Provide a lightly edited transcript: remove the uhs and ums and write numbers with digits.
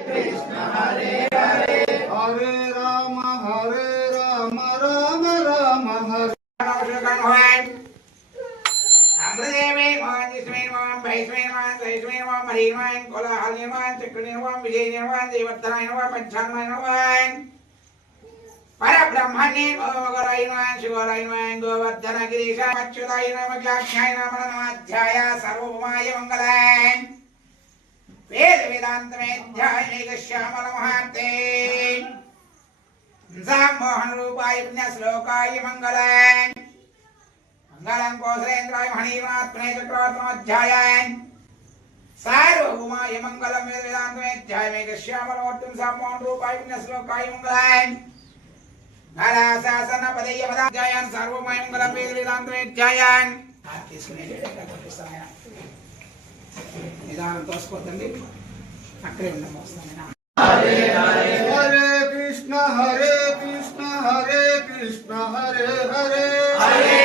कृष्ण हरे हरे हरे राम राम राम हरे परब्रह्मणे गोवराय नमः शिवाय नमः गोवर्धन गिरीश अच्युताय नमः ज्ञानाय नमः नमः सर्वभौमाय मंगलाय वेद वेदांत में ध्याय श्यामल महाते मोहन रूपाय पुण्य श्लोकाय मंगलाय मंगलम कौशलेन्द्राय मणिनाथने चक्रवर्तमध्याय सार्वभौमाय मंगलम वेद वेदांत में ध्याय श्यामल मोहन रूपाय पुण्य श्लोकाय मंगलाय शासन पदय मदाध्यायान सर्वमय मंगलम वेद वेदांत में ध्यायान निदान तोस्कोतंడి అక్కడే ఉన్నాం వస్తామేనా हरे हरे हरे कृष्ण हरे कृष्ण हरे कृष्ण हरे हरे हरे